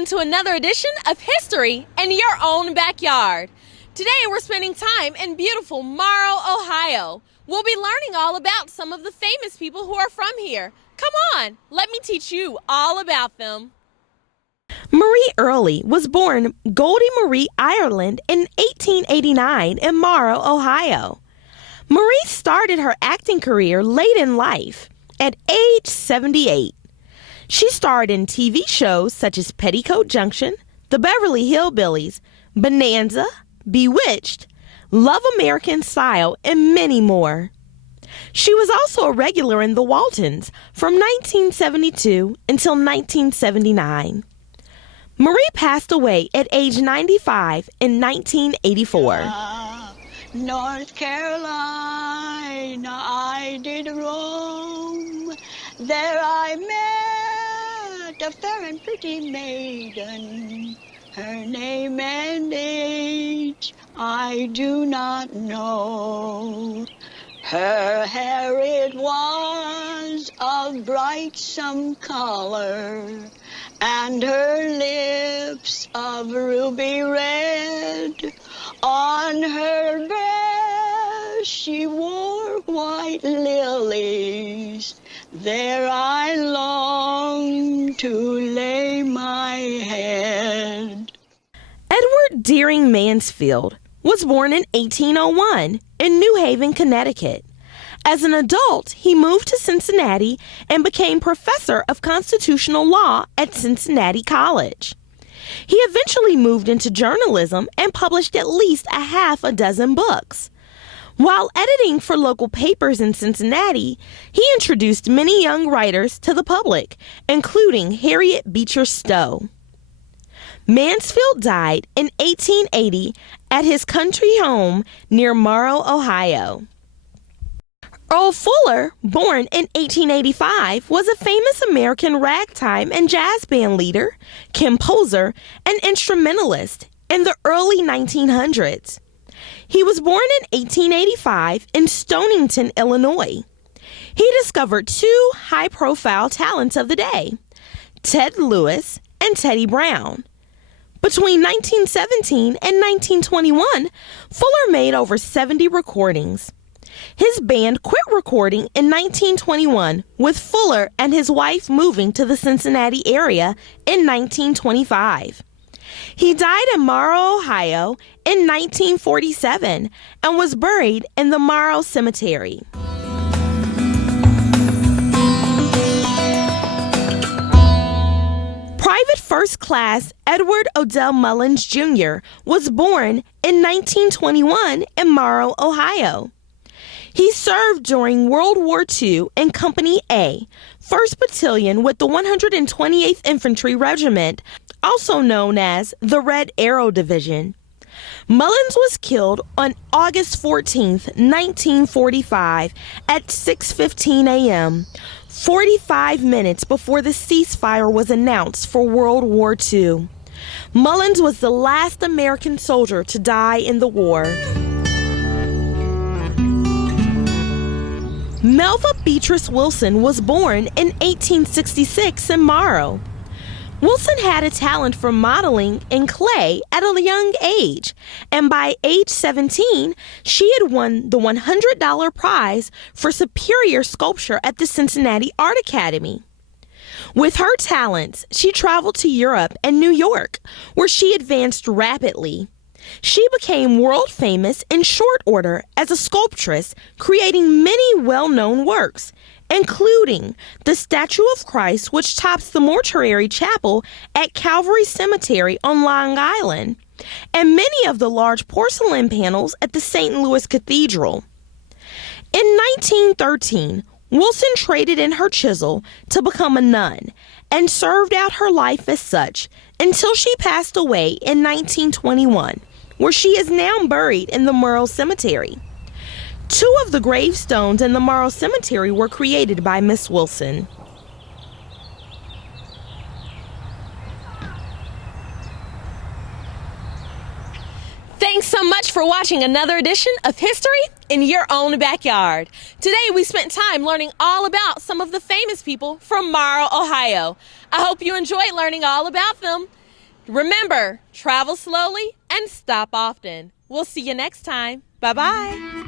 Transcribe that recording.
in to another edition of History in Your Own Backyard. Today we're spending time in beautiful Morrow, Ohio. We'll be learning all about some of the famous people who are from here. Come on, let me teach you all about them. Merie Earle was born Goldie Marie Ireland in 1889 in Morrow, Ohio. Merie started her acting career late in life, at age 78. She starred in TV shows such as Petticoat Junction, The Beverly Hillbillies, Bonanza, Bewitched, Love American Style, and many more. She was also a regular in The Waltons from 1972 until 1979. Merie passed away at age 95 in 1984. North Carolina, I did roam. There I met a fair and pretty maiden. Her name and age I do not know. Her hair it was of bright some color, and her lips of ruby red. On her breast she wore white lilies. There I long to lay my head. Edward Dearing Mansfield was born in 1801 in New Haven, Connecticut. As an adult, he moved to Cincinnati and became professor of constitutional law at Cincinnati College. He eventually moved into journalism and published at least a half a dozen books. While editing for local papers in Cincinnati, he introduced many young writers to the public, including Harriet Beecher Stowe. Mansfield died in 1880 at his country home near Morrow, Ohio. Earl Fuller, born in 1885, was a famous American ragtime and jazz band leader, composer, and instrumentalist in the early 1900s. He was born in 1885 in Stonington, Illinois. He discovered two high-profile talents of the day, Ted Lewis and Teddy Brown. Between 1917 and 1921, Fuller made over 70 recordings. His band quit recording in 1921, with Fuller and his wife moving to the Cincinnati area in 1925. He died in Morrow, Ohio in 1947 and was buried in the Morrow Cemetery. Private First Class Edward Odell Mullins Jr. was born in 1921 in Morrow, Ohio. He served during World War II in Company A, 1st Battalion with the 128th Infantry Regiment, also known as the Red Arrow Division. Mullins was killed on August 14, 1945 at 6:15 a.m., 45 minutes before the ceasefire was announced for World War II. Mullins was the last American soldier to die in the war. Melva Beatrice Wilson was born in 1866 in Morrow. Wilson had a talent for modeling in clay at a young age, and by age 17, she had won the $100 prize for superior sculpture at the Cincinnati Art Academy. With her talents, she traveled to Europe and New York, where she advanced rapidly. She became world famous in short order as a sculptress, creating many well-known works, including the Statue of Christ, which tops the mortuary chapel at Calvary Cemetery on Long Island, and many of the large porcelain panels at the St. Louis Cathedral. In 1913, Wilson traded in her chisel to become a nun and served out her life as such until she passed away in 1921, where she is now buried in the Morrow Cemetery. Two of the gravestones in the Morrow Cemetery were created by Miss Wilson. Thanks so much for watching another edition of History in Your Own Backyard. Today we spent time learning all about some of the famous people from Morrow, Ohio. I hope you enjoyed learning all about them. Remember, travel slowly and stop often. We'll see you next time. Bye-bye.